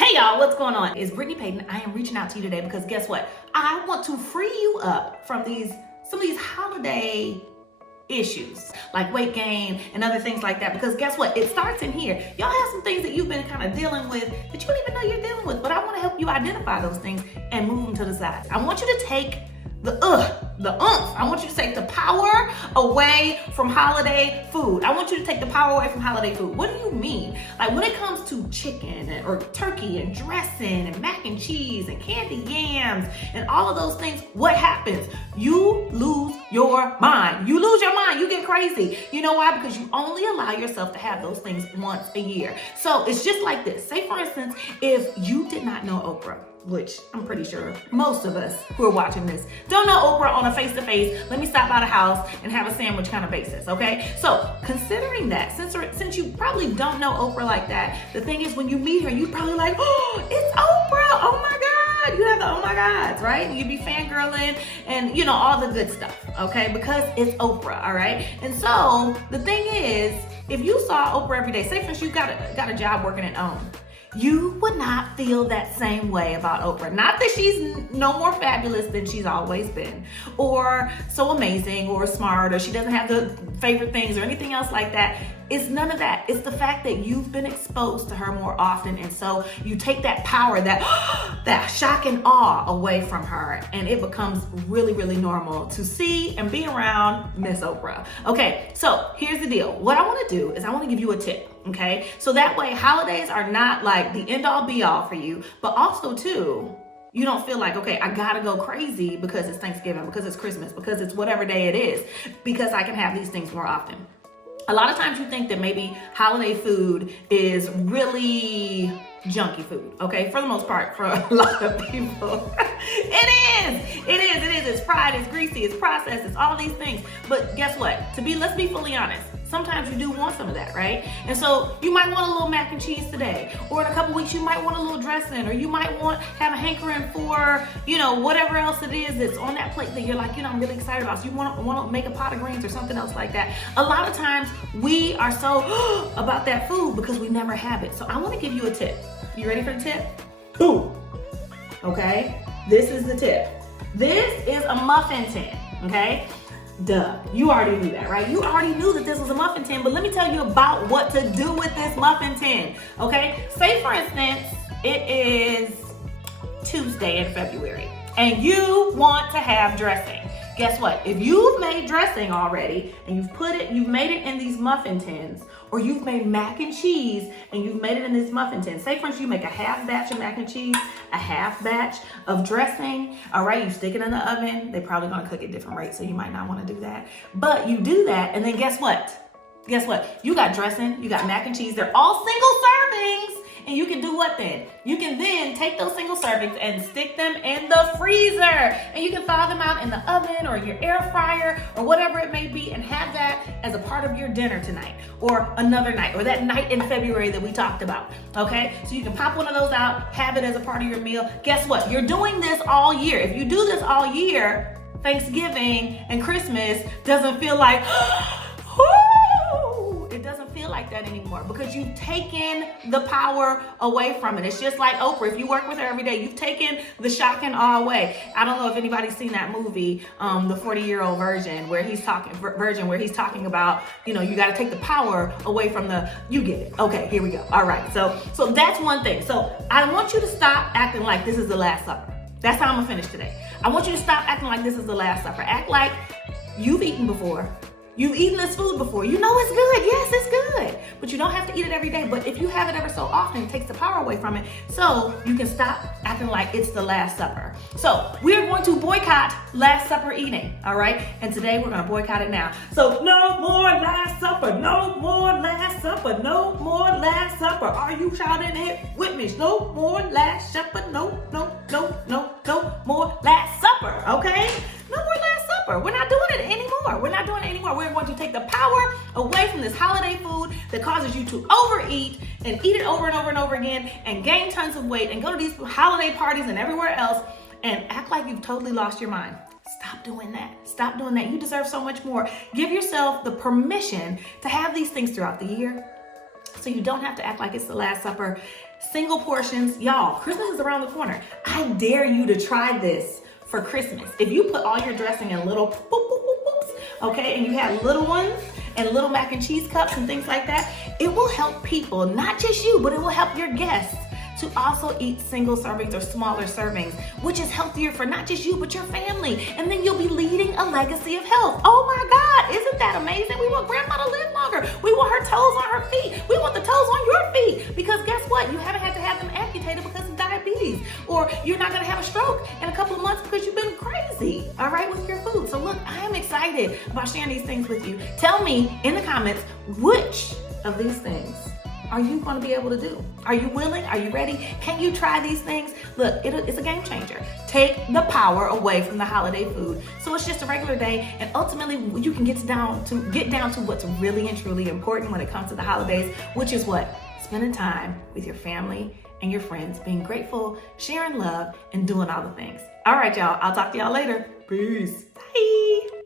Hey y'all, what's going on? It's Brittany Payton. I am reaching out to you today because guess what? I want to free you up from some of these holiday issues like weight gain and other things like that, because guess what? It starts in here. Y'all have some things that you've been kind of dealing with that you don't even know you're dealing with, but I want to help you identify those things and move them to the side. I want you to take the oomph. I want you to take the power away from holiday food. I want you to take the power away from holiday food. What do you mean? Like when it comes to chicken or turkey and dressing and mac and cheese and candy yams and all of those things, what happens? You lose your mind. You lose your mind. You get crazy. You know why? Because you only allow yourself to have those things once a year. So it's just like this. Say for instance, if you did not know Oprah, which I'm pretty sure most of us who are watching this don't know Oprah on a face-to-face, let me stop by the house and have a sandwich kind of basis, okay? So considering that, since you probably don't know Oprah like that, the thing is when you meet her, you probably like, oh, it's Oprah, oh my God. You have the oh my gods, right? You'd be fangirling and you know, all the good stuff, okay? Because it's Oprah, all right? And so the thing is, if you saw Oprah every day, say for instance you got a job working at OWN, you would not feel that same way about Oprah. Not that she's no more fabulous than she's always been, or so amazing, or smart, or she doesn't have the favorite things or anything else like that. It's none of that. It's the fact that you've been exposed to her more often, and so you take that power, that shock and awe away from her, and it becomes really, really normal to see and be around Miss Oprah. Okay, so here's the deal. What I want to do is I want to give you a tip. Okay, so that way holidays are not like the end all be all for you, but also too, you don't feel like, okay, I gotta go crazy because it's Thanksgiving, because it's Christmas, because it's whatever day it is, because I can have these things more often. A lot of times you think that maybe holiday food is really junky food, okay? For the most part, for a lot of people. It is. It's fried, it's greasy, it's processed, it's all these things. But guess what? Let's be fully honest. Sometimes you do want some of that, right? And so you might want a little mac and cheese today, or in a couple weeks you might want a little dressing, or you might have a hankering for, you know, whatever else it is that's on that plate that you're like, you know, I'm really excited about. So you want to make a pot of greens or something else like that. A lot of times we are so about that food because we never have it. So I want to give you a tip. You ready for the tip? Boom. Okay, this is the tip. This is a muffin tin, okay? Duh, you already knew that, right? You already knew that this was a muffin tin, but let me tell you about what to do with this muffin tin, okay? Say for instance, it is Tuesday in February, and you want to have dressing. Guess what? If you've made dressing already, and you've made it in these muffin tins, or you've made mac and cheese and you've made it in this muffin tin. Say for instance, you make a half batch of mac and cheese, a half batch of dressing, all right? You stick it in the oven. They're probably gonna cook at different rates, so you might not wanna do that. But you do that, and then guess what? Guess what? You got dressing, you got mac and cheese. They're all single servings. And you can do what then? You can then take those single servings and stick them in the freezer. And you can thaw them out in the oven or your air fryer or whatever it may be, and have that as a part of your dinner tonight or another night or that night in February that we talked about, okay? So you can pop one of those out, have it as a part of your meal. Guess what? You're doing this all year. If you do this all year, Thanksgiving and Christmas doesn't feel like, it doesn't feel like that anymore because you've taken the power away from it. It's just like Oprah. If you work with her every day, you've taken the shock and awe away. I don't know if anybody's seen that movie, the 40-year-old version, where he's talking about, you know, you got to take the power away from you get it. Okay, here we go. All right. So that's one thing. So I want you to stop acting like this is the Last Supper. That's how I'm gonna finish today. I want you to stop acting like this is the Last Supper. Act like you've eaten before. You've eaten this food before. You know it's good. Yes, it's good. But you don't have to eat it every day. But if you have it ever so often, it takes the power away from it. So you can stop acting like it's the Last Supper. So we're going to boycott Last Supper eating, all right? And today we're going to boycott it now. So no more Last Supper. No more Last Supper. No more Last Supper. Are you shouting it with me? No more Last Supper. No more Last Supper, okay? No more Last Supper. We're not doing it anymore. We're going to take the power away from this holiday food that causes you to overeat and eat it over and over and over again and gain tons of weight and go to these holiday parties and everywhere else and act like you've totally lost your mind. Stop doing that. Stop doing that. You deserve so much more. Give yourself the permission to have these things throughout the year so you don't have to act like it's the Last Supper. single portions. Y'all, Christmas is around the corner. I dare you to try this for Christmas. If you put all your dressing in little boop, boop, boop, boops, okay, and you have little ones and little mac and cheese cups and things like that, it will help people, not just you, but it will help your guests to also eat single servings or smaller servings, which is healthier for not just you, but your family. And then you'll be leading a legacy of health. Oh my God, isn't that amazing? We want grandma to live longer. We want her toes on her feet. We want the toes on your feet. Because guess what? You haven't had to have them amputated because of diabetes. Or you're not gonna have a stroke in a couple of months because you've been crazy, all right, with your food. So look, I am excited about sharing these things with you. Tell me in the comments, which of these things are you going to be able to do? Are you willing? Are you ready? Can you try these things? Look, it's a game changer. Take the power away from the holiday food. So it's just a regular day, and ultimately you can get down to what's really and truly important when it comes to the holidays, which is what? Spending time with your family and your friends, being grateful, sharing love, and doing all the things. All right, y'all. I'll talk to y'all later. Peace. Bye.